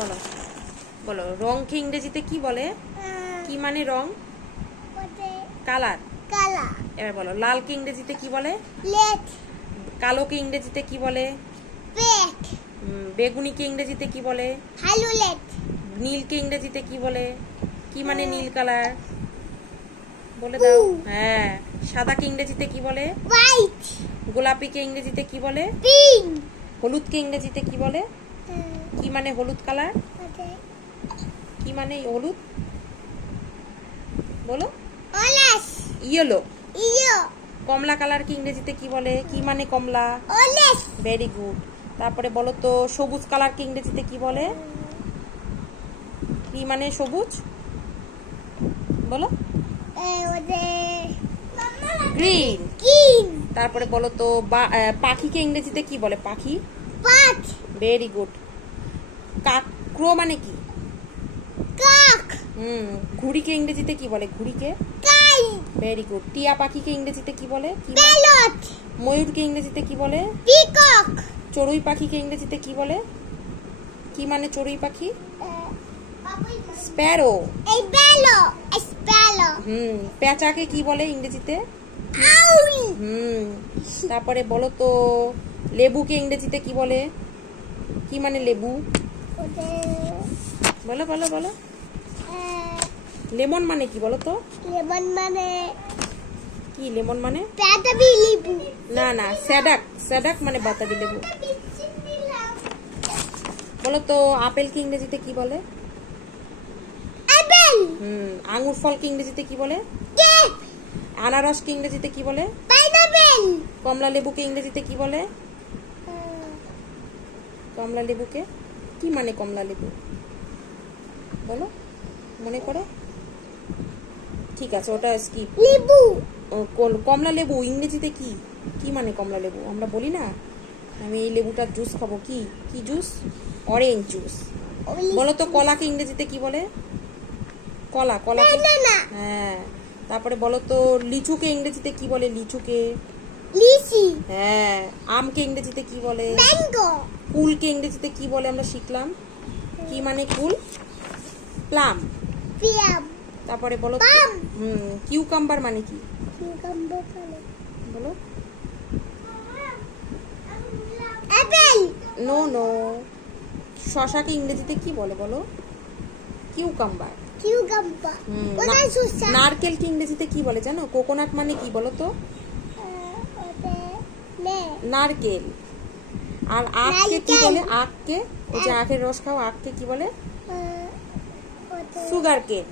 বলো বলো রংকে ইংরেজিতে কি বলে? কি মানে রং? কালার। এবার বলো লালকে ইংরেজিতে কি বলে? কালোকে ইংরেজিতে কি বলে? বেগুনিকে ইংরেজিতে কি বলে? নীলকে ইংরেজিতে কি বলে? কি মানে নীল কালার বলে দাও। হ্যাঁ। সাদাকে ইংরেজিতে কি বলে? গোলাপিকে ইংরেজিতে কি বলে? হলুদকে ইংরেজিতে কি বলে? কি মানে হলুদ কালার? কি মানে হলুদ বলো? ইয়েলো। কমলা কালারকে ইংরেজিতে কি বলে? কি মানে কমলা? Very good. তারপরে বলো তো সবুজ কালারকে ইংরেজিতে কি বলে? কি মানে সবুজ বলো? গ্রিন। তারপরে বলো তো পাখিকে ইংরেজিতে কি বলে? পাখি। Very good. ক্রো মানে কি? ঘুড়িকে ইংরেজিতে কি বলে? ঘুড়িকে। Very good. টিয়া পাখিকে ইংরেজিতে কি বলে? ময়ূরকে ইংরেজিতে কি বলে? চড়ুই পাখিকে ইংরেজিতে কি বলে? কি মানে চড়ুই পাখি? স্প্যারো। পেঁচাকে কি বলে ইংরেজিতে? তারপরে বলো তো লেবুকে ইংরেজিতে কি বলে? কি মানে লেবু বলো বলো বলো? লেমন মানে কি বলো তো? কি লেমন মানে? না না স্যাডাক মানে বাতাবি লেবু। বলো তো আপেলকে ইংরেজিতে কি বলে? আঙ্গুর ফলকে ইংরেজিতে কি বলে? আনারসকে ইংরেজিতে কি বলে? কমলা লেবুকে ইংরেজিতে কি বলে? কমলা লেবুকে কি মানে কমলা লেবু বলো মনে করো। ঠিক আছে ওটা স্কিপ। কমলা লেবু ইংরেজিতে কি? কি মানে কমলা লেবু আমরা বলি না? আমি এই লেবুটার জুস খাবো। কি কি জুস? Orange juice. বলো তো কলাকে ইংরেজিতে কি বলে? কলা। হ্যাঁ। তারপরে বলো তো লিচুকে ইংরেজিতে কি বলে? লিচুকে। হ্যাঁ। আমকে ইংরেজিতে কি বলে? কুলকে ইংরেজিতে কি বলে আমরা শিখলাম? কি মানে কুল? প্লাম। তারপরে বলো কিউকাম্বার মানে কি? বলো। No no. শশাকে ইংরেজিতে কি বলে বলো? কিউকাম্বার। নারকেলকে ইংরেজিতে কি বলে জানো? কোকোনাট মানে কি বলো তো? নারকেল। আর আখকে কি বলে? আখকে ওই যে আখের রস খাও আখকে কি বলে? সুগার কেন।